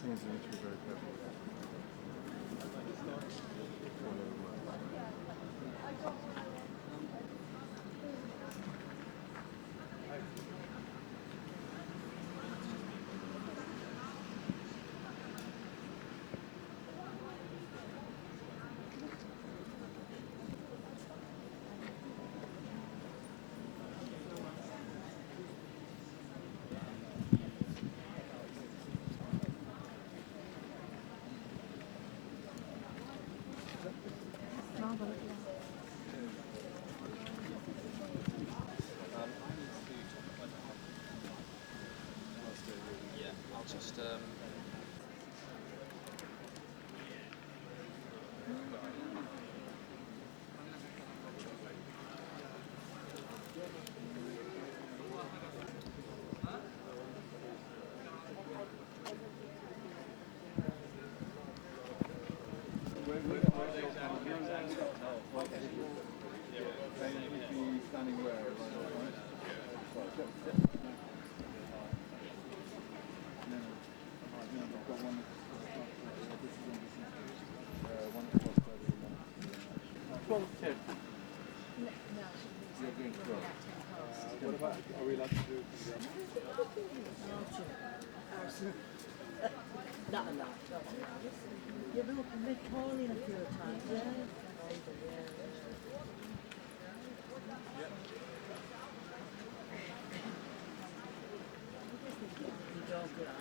Someone's going to be very careful. Yeah, I'll just Standing where? What about, are we allowed to do Not a lot. You've been calling a few times, yeah? You don't get on.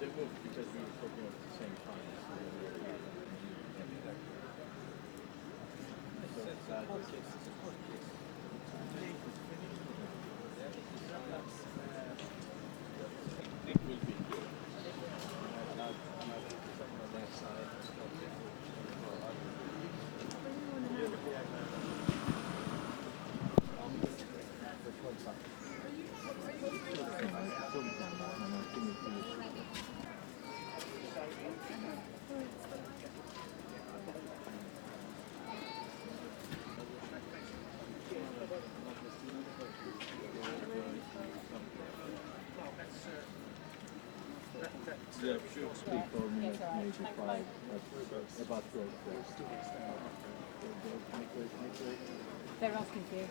they moved because we were talking at the same time. It will be good. Yeah, should speak for minute, maybe 5 about 12. They're asking for you.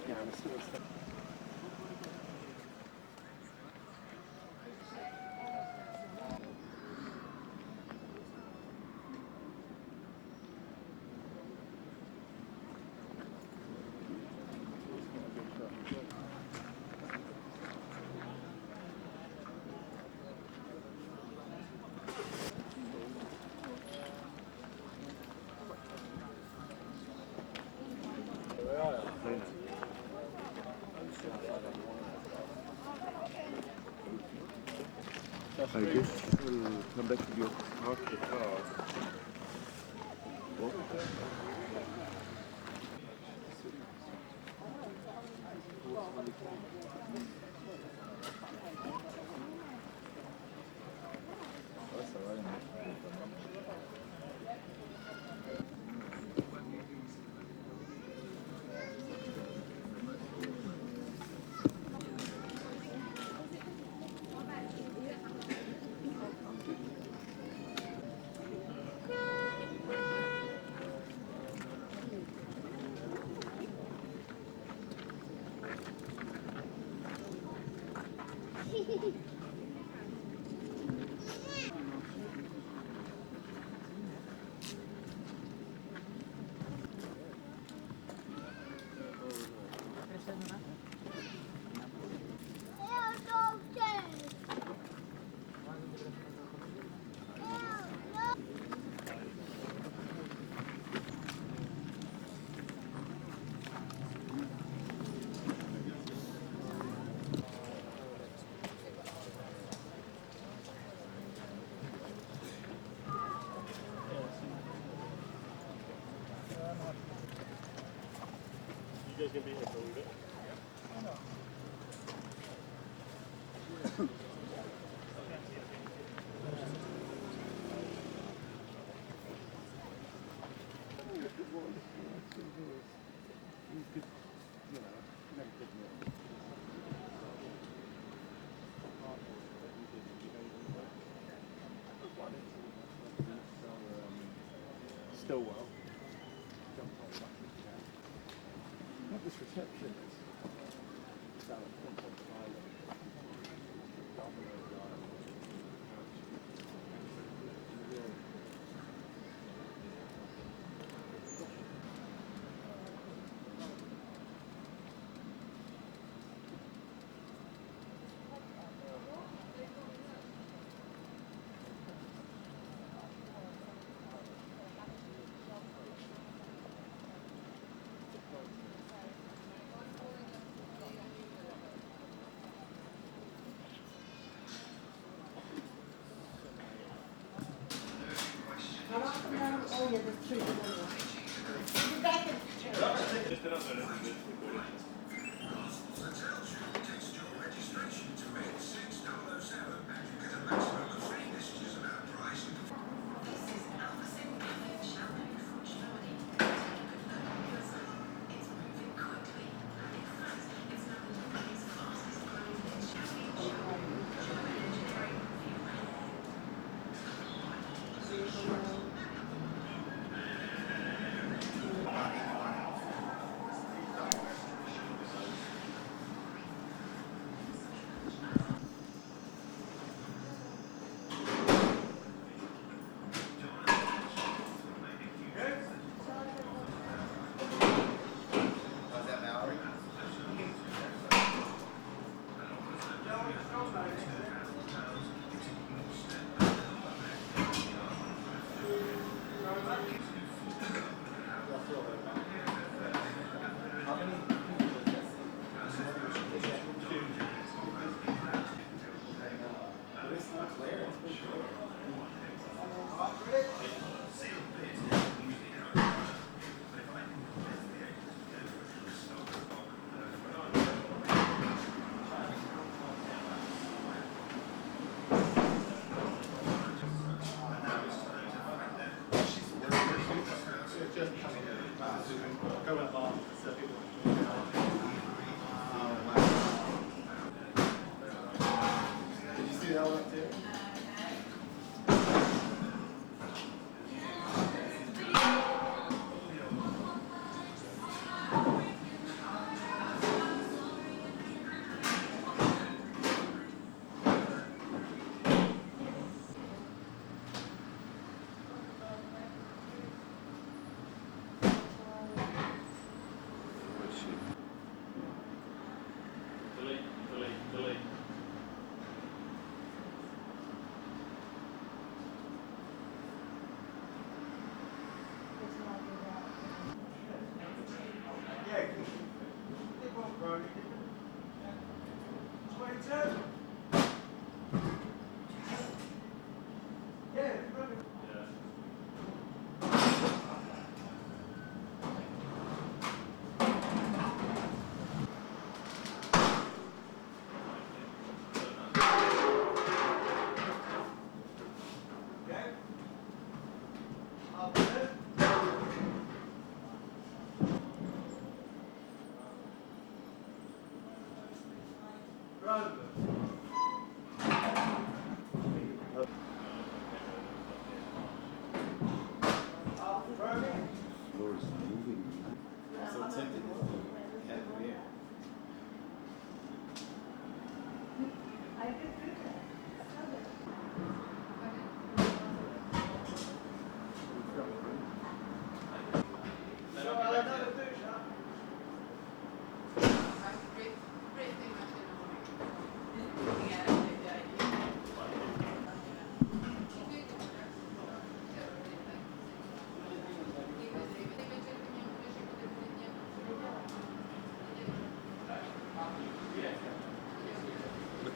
I guess we'll come back to your park the car. What? You guys gonna be here for a little bit? Stillwell. Not this receptionist.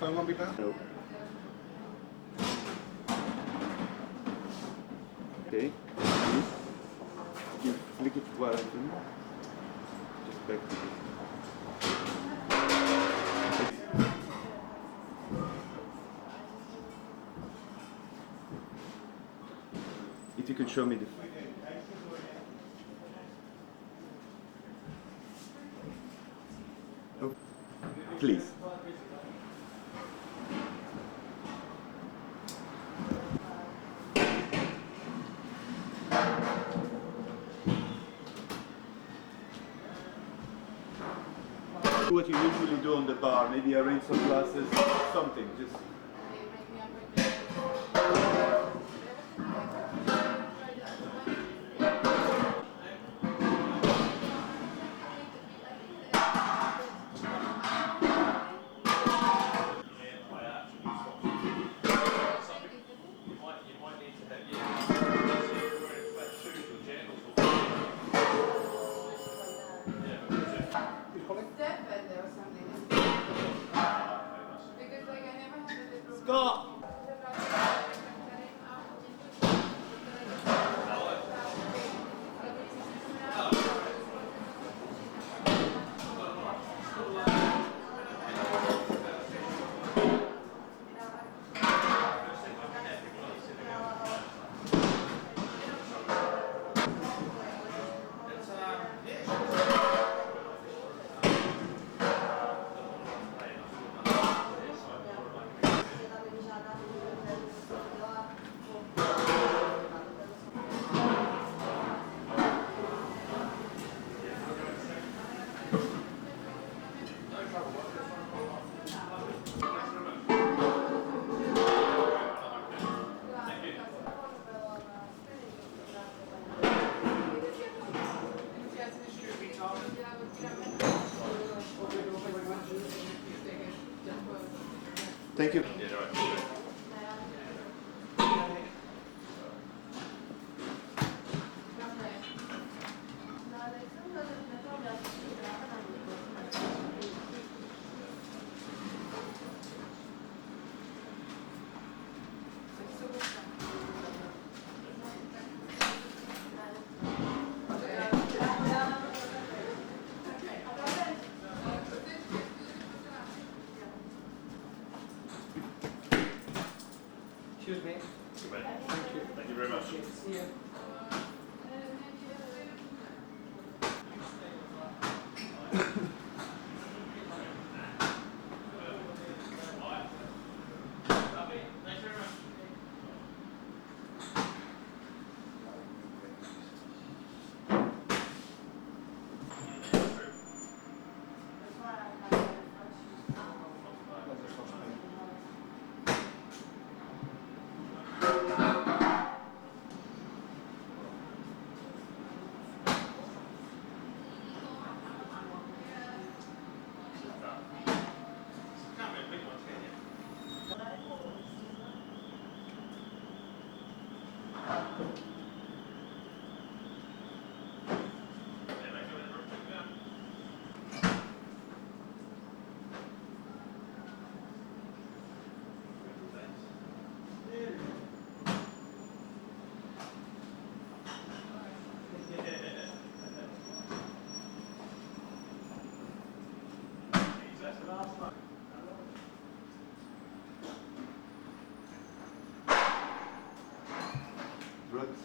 phone line be back? No. Okay. You flick it to where I can. Just back to you. If you could show me the. Oh, please. What you usually do on the bar, maybe arrange some glasses, something, just. Thank you. Excuse me. Thank you very much. See you. Drugs.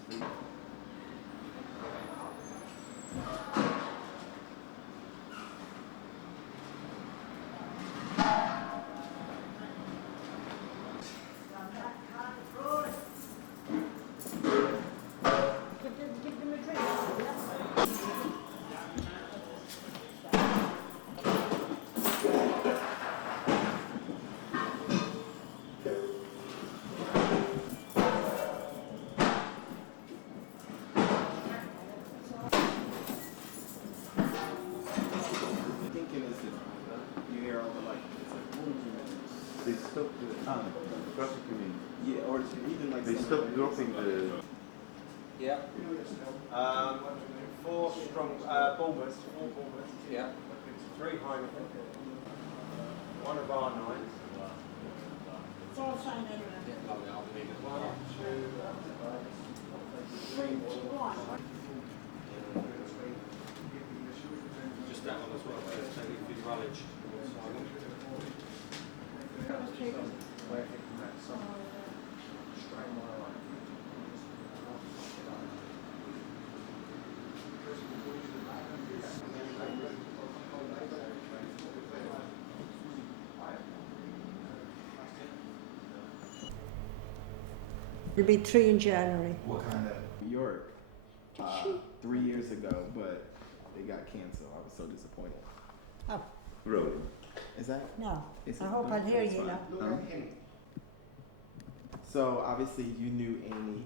Give them a drink. Thinking is that you hear all the like, it's like they stopped the traffic mean. Yeah, or it's even like they stopped dropping the. Yeah. 4 strong bombers. 4 bombers. Yeah. 3 Heineken. 1 of our 9s. It's all signed anyway. Just that one as well, so if you rallage. It'll be 3 in January. What kind of New York? 3 years ago, but they got canceled. I was so disappointed. Oh, Really? Is that? no. Is I it? hope No, I'll hear that's you fine. now. Huh? So obviously you knew Amy.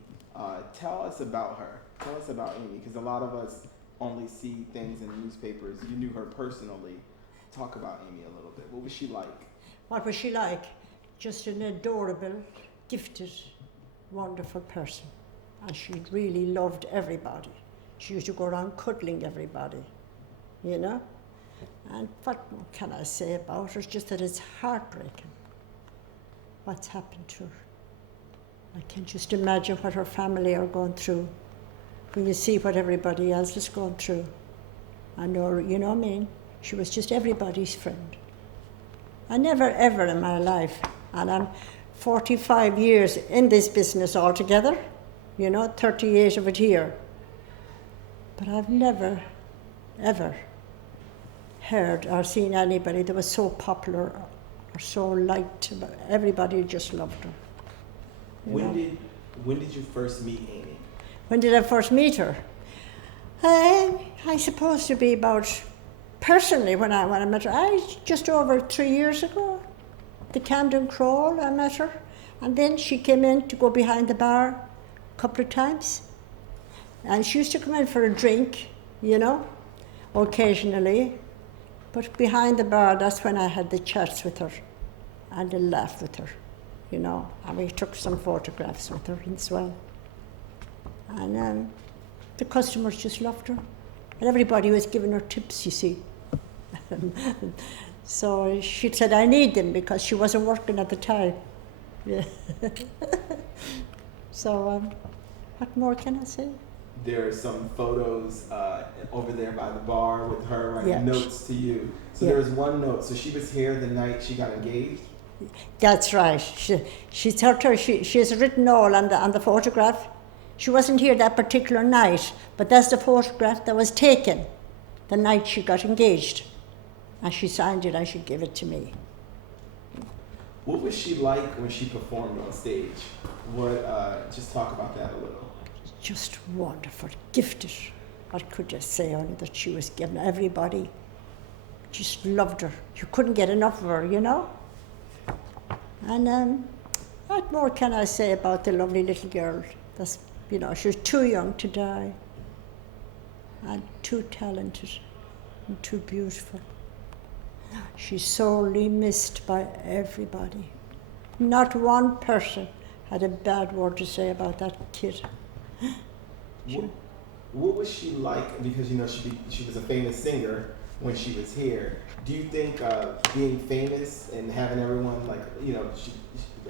Tell us about her. Tell us about Amy, because a lot of us only see things in newspapers. You knew her personally. Talk about Amy a little bit. What was she like? What was she like? Just an adorable, gifted, wonderful person. And she really loved everybody. She used to go around cuddling everybody, you know? And what more can I say about her? It's just that it's heartbreaking what's happened to her. I can just imagine what her family are going through when you see what everybody else is going through. I know, you know what I mean? She was just everybody's friend. I never ever in my life, and I'm 45 years in this business altogether, you know, 30 years of it here. But I've never, ever heard or seen anybody that was so popular or so liked. Everybody just loved her. When did you first meet Amy? When did I first meet her? I suppose to be about, personally, when I met her, just over 3 years ago. The Camden Crawl, I met her. And then she came in to go behind the bar a couple of times. And she used to come in for a drink, you know, occasionally. But behind the bar, that's when I had the chats with her and the laugh with her, you know. And we took some photographs with her as well. And the customers just loved her. And everybody was giving her tips, you see. So she said, I need them, because she wasn't working at the time. Yeah. So what more can I say? There are some photos over there by the bar with her writing Yeah. notes to you. So there was one note. So she was here the night she got engaged? That's right. She has written all on the photograph. She wasn't here that particular night, but that's the photograph that was taken the night she got engaged. And she signed it and she gave it to me. What was she like when she performed on stage? Just talk about that a little. Just wonderful, gifted. What could you say? Only that she was given. Everybody just loved her. You couldn't get enough of her, you know? And what more can I say about the lovely little girl? That's, you know, she was too young to die, and too talented, and too beautiful. She's sorely missed by everybody. Not one person had a bad word to say about that kid. What was she like? Because, you know, she was a famous singer when she was here. Do you think being famous and having everyone, like, you know,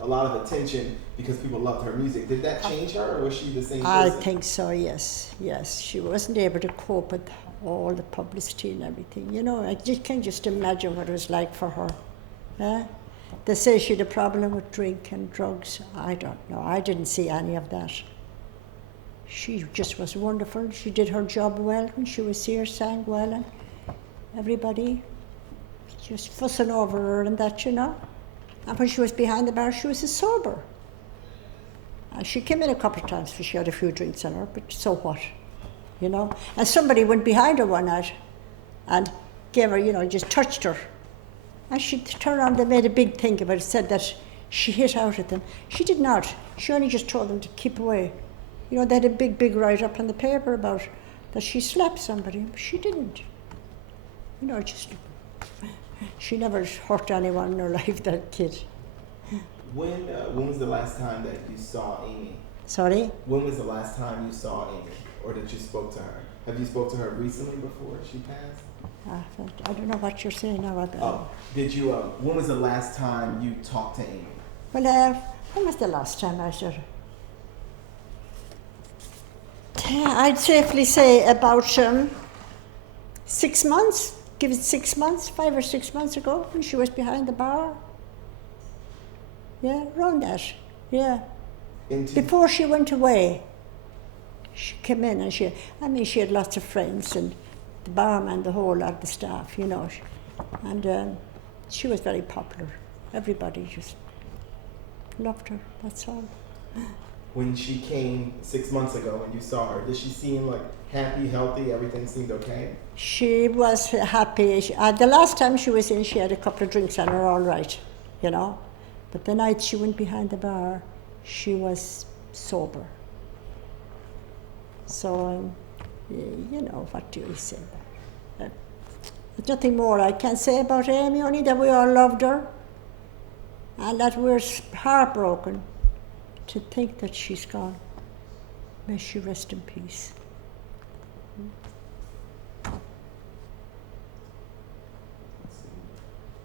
a lot of attention because people loved her music, did that change her, or was she the same person? I think so, yes. She wasn't able to cope with all the publicity and everything. You know, I just can't just imagine what it was like for her. They say she had a problem with drink and drugs. I don't know. I didn't see any of that. She just was wonderful. She did her job well when she was here, sang well, and everybody was just fussing over her and that, you know. And when she was behind the bar, she was sober. She came in a couple of times because she had a few drinks on her, but so what, you know? And somebody went behind her one night and gave her, you know, just touched her. And she turned around, they made a big thing of it, said that she hit out at them. She did not. She only just told them to keep away. You know, they had a big write-up in the paper about that she slapped somebody, but she didn't. You know, just, she never hurt anyone in her life, that kid. When was the last time that you saw Amy? Sorry? When was the last time you saw Amy, or that you spoke to her? Have you spoke to her recently before she passed? I don't know what you're saying now about that. Oh, did you? When was the last time you talked to Amy? Well, when was the last time I saw her? I'd safely say about 6 months. Give it 6 months, 5 or 6 months ago, when she was behind the bar. Yeah, around that. Yeah. Before she went away, she came in and she had lots of friends and the barman, the whole lot of the staff, you know. And she was very popular. Everybody just loved her, that's all. When she came 6 months ago and you saw her, did she seem like happy, healthy, everything seemed okay? She was happy. The last time she was in, she had a couple of drinks and her all right, you know. But the night she went behind the bar, she was sober. So, you know, what do you say? There's nothing more I can say about Amy, only that we all loved her and that we're heartbroken to think that she's gone. May she rest in peace.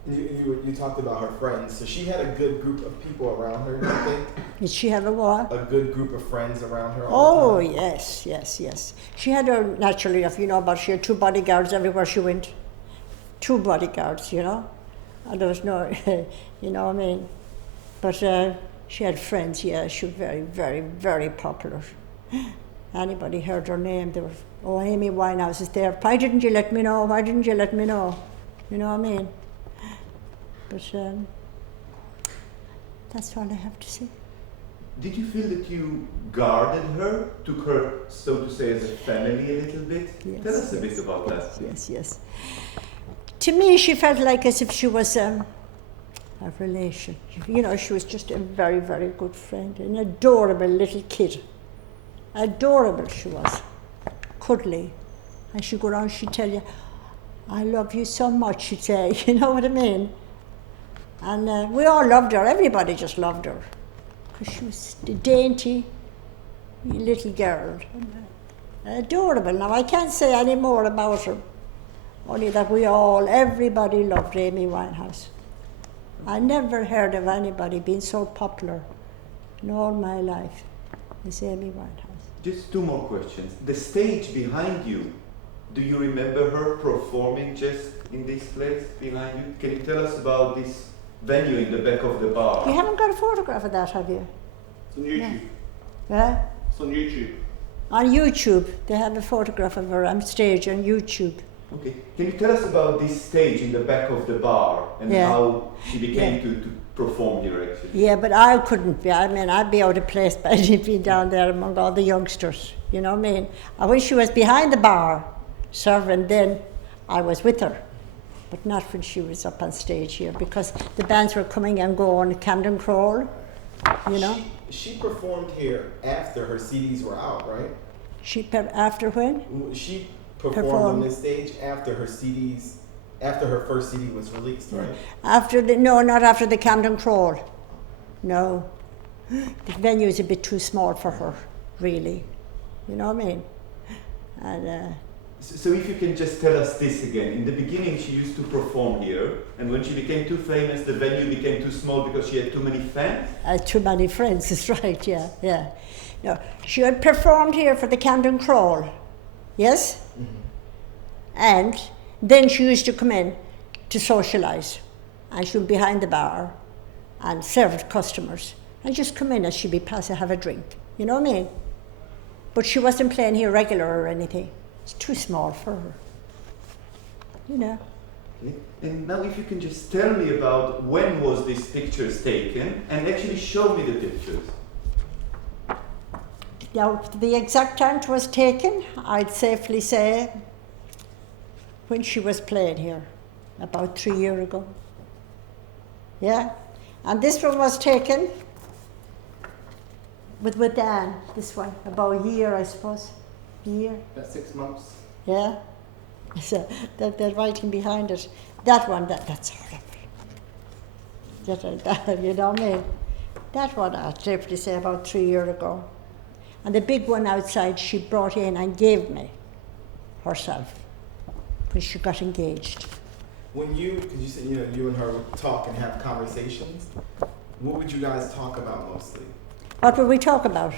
You talked about her friends, so she had a good group of people around her, do you think? Did she have a what? A good group of friends around her all the time? Yes, yes, yes. She had her, naturally enough, you know, but she had 2 bodyguards everywhere she went. 2 bodyguards, you know. And there was no, you know what I mean? But she had friends, yeah, she was very, very, very popular. Anybody heard her name, they were, oh, Amy Winehouse is there. Why didn't you let me know? Why didn't you let me know? You know what I mean? But that's all I have to say. Did you feel that you guarded her, took her, so to say, as a family a little bit? Yes, Tell us a yes, bit about that. Yes, yes. To me, she felt like as if she was a relation. You know, she was just a very, very good friend, an adorable little kid. Adorable she was, cuddly. And she'd go around, she'd tell you, I love you so much, she'd say, you know what I mean? And we all loved her, everybody just loved her. Because she was a dainty little girl. Adorable. Now, I can't say any more about her, only that everybody loved Amy Winehouse. I never heard of anybody being so popular in all my life as Amy Winehouse. Just 2 more questions. The stage behind you, do you remember her performing just in this place behind you? Can you tell us about this venue in the back of the bar? You haven't got a photograph of that, have you? It's on YouTube. Yeah? It's on YouTube. On YouTube, they have a photograph of her on stage on YouTube. Okay. Can you tell us about this stage in the back of the bar and how she became to perform here actually? Yeah, but I couldn't be. I mean, I'd be out of place by being down there among all the youngsters. You know what I mean? And when she was behind the bar serving, then I was with her. But not when she was up on stage here, because the bands were coming and going, Camden Crawl, you know. She performed here after her CDs were out, right? After when? She performed on this stage after her CDs, after her first CD was released, right? No, not after the Camden Crawl. No. The venue's a bit too small for her, really. You know what I mean? And so if you can just tell us this again. In the beginning she used to perform here, and when she became too famous the venue became too small because she had too many fans? Too many friends, that's right, yeah. No, she had performed here for the Camden Crawl, yes? Mm-hmm. And then she used to come in to socialise, and she would be behind the bar and served customers, and just come in as she'd be passing, have a drink, you know what I mean? But she wasn't playing here regular or anything. It's too small for her, you know. Okay. And now if you can just tell me about when was these pictures taken, and actually show me the pictures. Now, the exact time it was taken, I'd safely say when she was playing here, about 3 years ago. Yeah? And this one was taken with Dan, this one, about a year, I suppose. A year. About 6 months. Yeah? So they're writing behind it. That one, that's horrible. You know what I mean? That one, I'd safely say about 3 years ago. And the big one outside she brought in and gave me herself when she got engaged. When because you said, you know, you and her would talk and have conversations, What would you guys talk about mostly? What would we talk about?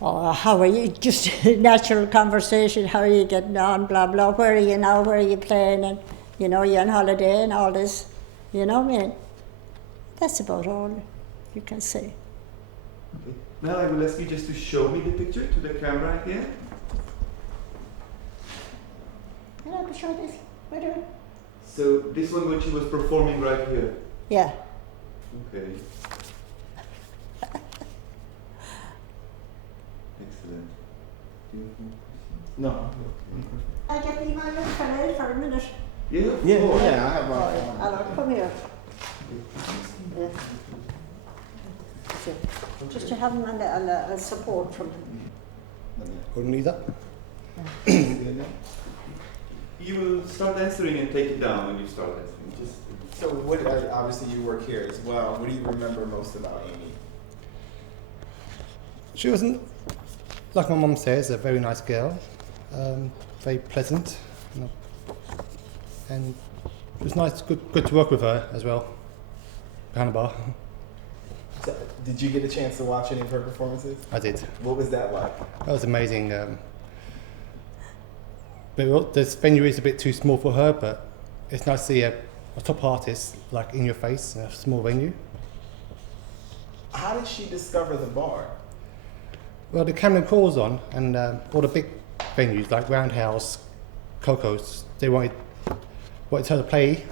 Oh, how are you? Just natural conversation. How are you getting on? Blah blah. Where are you now? Where are you playing? And you know, you're on holiday and all this. You know what I mean? That's about all you can say. Okay. Now I will ask you just to show me the picture to the camera again. Can I show this? Wait a minute. So this one when she was performing right here. Yeah. Okay. Excellent. Do you have more questions? No. I get me my little fella for a minute. Yeah, of Yeah, course. yeah, I have Alan, come here. Yeah. So, just to have him and a support from him. Holding these up. You will start answering and take it down when you start answering. Just So what, obviously you work here as well. What do you remember most about Amy? She wasn't, like my mum says, a very nice girl, very pleasant, you know, and it was nice, good to work with her as well, behind the bar. So, did you get a chance to watch any of her performances? I did. What was that like? That was amazing. But this venue is a bit too small for her, but it's nice to see a top artist like in your face in a small venue. How did she discover the bar? Well, the Camden Call's on, and all the big venues like Roundhouse, Coco's, they wanted her to play.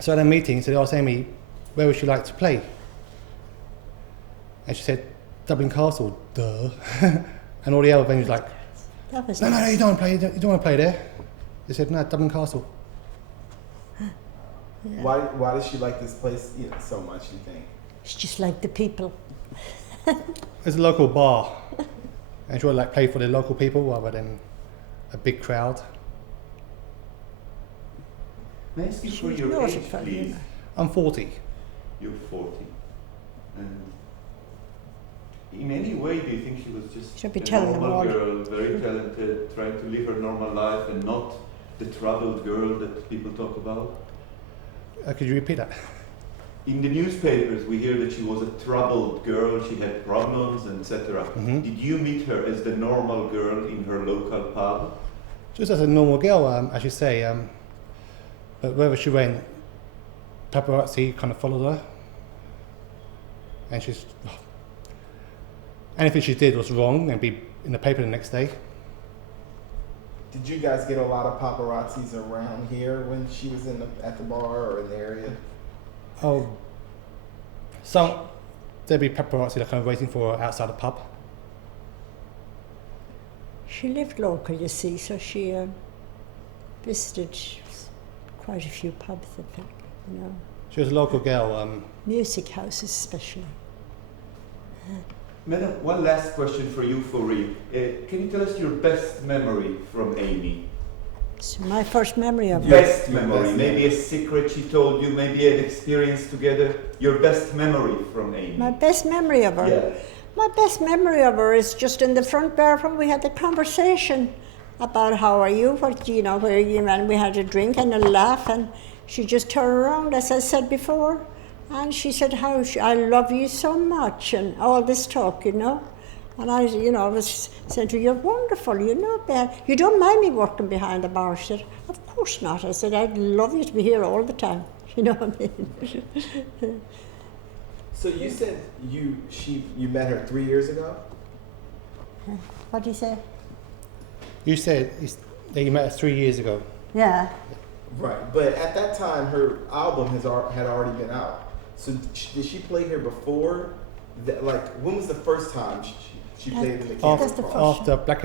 So at a meeting, so they asked Amy, where would she like to play? And she said, Dublin Castle, duh. And all the other venues like, That was no, nice. you don't want to play, you don't want to play there. They said, no, Dublin Castle. Yeah. Why does she like this place so much, you think? It's just like the people. It's a local bar, and she would like play for the local people rather than a big crowd. may I ask you She for was your age, beautiful, you please? know. I'm 40. You're 40. And in any way, do you think she was just Should be a telling them normal all. girl, very talented, trying to live her normal life, and not the troubled girl that people talk about? Could you repeat that? In the newspapers, we hear that she was a troubled girl, she had problems, etc. Mhm. Did you meet her as the normal girl in her local pub? Just as a normal girl, I should say. But wherever she went, paparazzi kind of followed her. And anything she did was wrong and be in the paper the next day. Did you guys get a lot of paparazzis around here when she was at the bar or in the area? Oh, there'd be paparazzi that kind of waiting for her outside the pub. She lived local, you see, so she visited quite a few pubs, I think, you know. She was a local girl. Music houses especially. Madam, one last question for you, for real. Can you tell us your best memory from Amy? It's my first memory of her. Best Your memory, best maybe memory. a secret she told you, maybe an experience together. Your best memory from Amy. My best memory of her. Yeah. My best memory of her is just in the front bar when we had the conversation about how are you, what you know, where you, and we had a drink and a laugh, and she just turned around, as I said before, and she said, I love you so much, and all this talk, you know. And I was saying to her, you're wonderful, you know, Ben. You don't mind me working behind the bar? She said, of course not. I said, I'd love you to be here all the time. You know what I mean? So you said you met her 3 years ago? What do you say? You said that you met her 3 years ago. Yeah. Right, but at that time her album had already been out. So did she play here before? Like, when was the first time she played in the That's Camden the Cross? After Black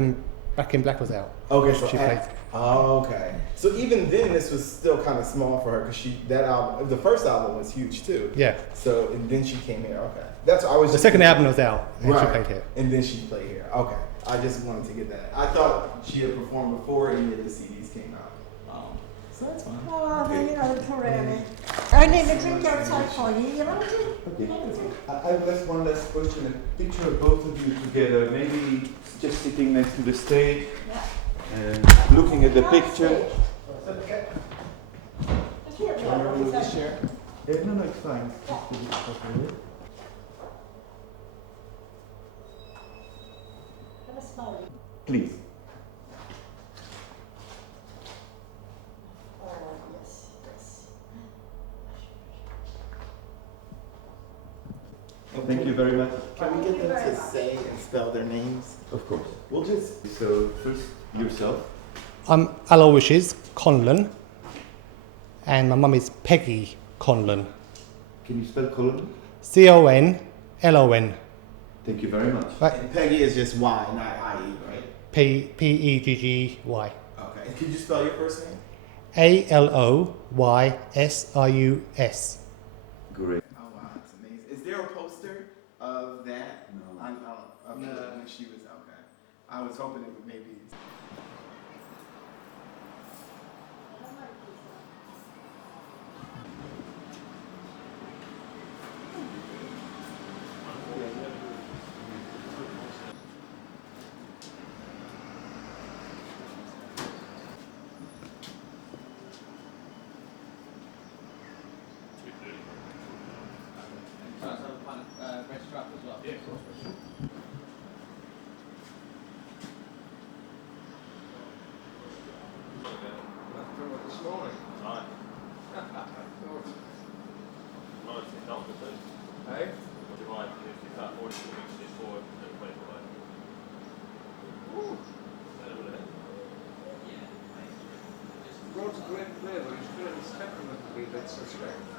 in Black was out. Okay, so she played. Oh, okay. So even then, this was still kind of small for her because that album, the first album, was huge too. Yeah. So and then she came here. Okay, that's I was. The second album was out, and right. she played here. And then she played here. Okay, I just wanted to get that. I thought she had performed before any of the CDs came out. So that's fine. Oh, you know, the poor Annie. I need a drink outside for you. You want it? I have just one last question. A picture of both of you together, maybe just sitting next to the stage and looking at the picture. Can we move this chair? No, it's fine. Just give it a second. Have a smile. Please. Oh, yes, yes. Thank you very much. Can we get them to say and spell their names? Of course. We'll just. So first yourself. I'm Aloysius Conlon, and my mum is Peggy Conlon. Can you spell Colin? Conlon. Thank you very much. Right. And Peggy is just Y, not I-E, right? Pegggy. Okay. And could you spell your first name? Aloysius. Great. Oh wow, that's amazing. Is there a poster of that? No. Of when she was okay. I was hoping it would maybe. Broad's great flavour, it's good, it's peppermint, but it's so straight.